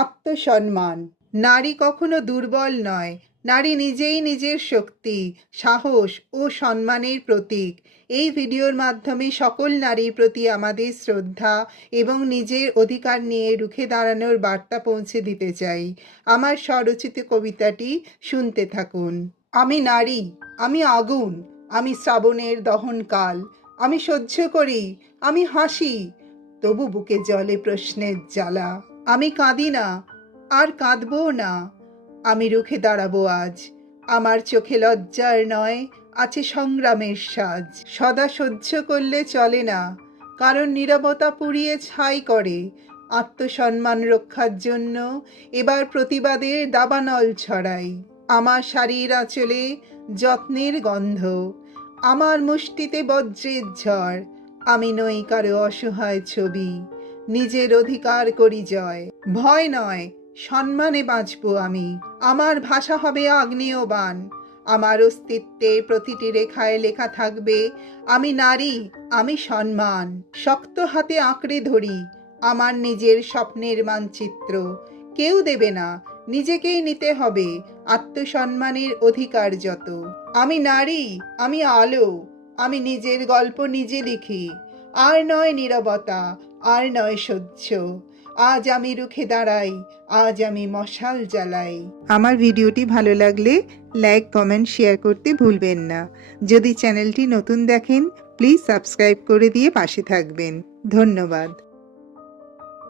আত্মসম্মান। নারী কখনো দুর্বল নয়। নারী নিজেই নিজের শক্তি, সাহস ও সম্মানের প্রতীক। এই ভিডিওর মাধ্যমে সকল নারীর প্রতি আমাদের শ্রদ্ধা এবং নিজের অধিকার নিয়ে রুখে দাঁড়ানোর বার্তা পৌঁছে দিতে চাই। আমার স্বরচিত কবিতাটি শুনতে থাকুন। আমি নারী, আমি আগুন, আমি শ্রাবণের দহনকাল। আমি সহ্য করি, আমি হাসি, তবু বুকে জলে প্রশ্নের জ্বালা। আমি কাঁদি না, আর কাঁদবও না। আমি রুখে দাঁড়াবো আজ। আমার চোখে লজ্জার নয়, আছে সংগ্রামের সাজ। সদা সহ্য করলে চলে না, কারণ নীরবতা পুড়িয়ে ছাই করে। আত্মসম্মান রক্ষার জন্য এবার প্রতিবাদের দাবানল ছড়াই। আমার শাড়ির আঁচলে যত্নের গন্ধ, আমার মুষ্টিতে বজ্রের ঝড়। আমি নই কারও অসহায় ছবি নিজের অধিকার করি জয়। ভয় নয়, সম্মানে বাঁচব আমি। আমার ভাষা হবে আগ্নেয় বাণ আমার অস্তিত্বে প্রতিটি রেখায় লেখা থাকবে, আমি নারী, আমি সম্মান। শক্ত হাতে আঁকড়ে ধরি, আমার নিজের স্বপ্নের মানচিত্র। কেউ দেবে না, নিজেকেই নিতে হবে, আত্মসম্মানের অধিকার যত। আমি নারী, আমি আলো, আমি নিজের গল্প নিজে লিখি। আর নয় নীরবতা, আর নয় সহ্য। আজ আমি রুখে দাঁড়াই, আজ আমি মশাল জ্বালাই। আমার ভিডিওটি ভালো লাগলে লাইক, কমেন্ট, শেয়ার করতে ভুলবেন না। যদি চ্যানেলটি নতুন দেখেন, প্লিজ সাবস্ক্রাইব করে দিয়ে পাশে থাকবেন। ধন্যবাদ।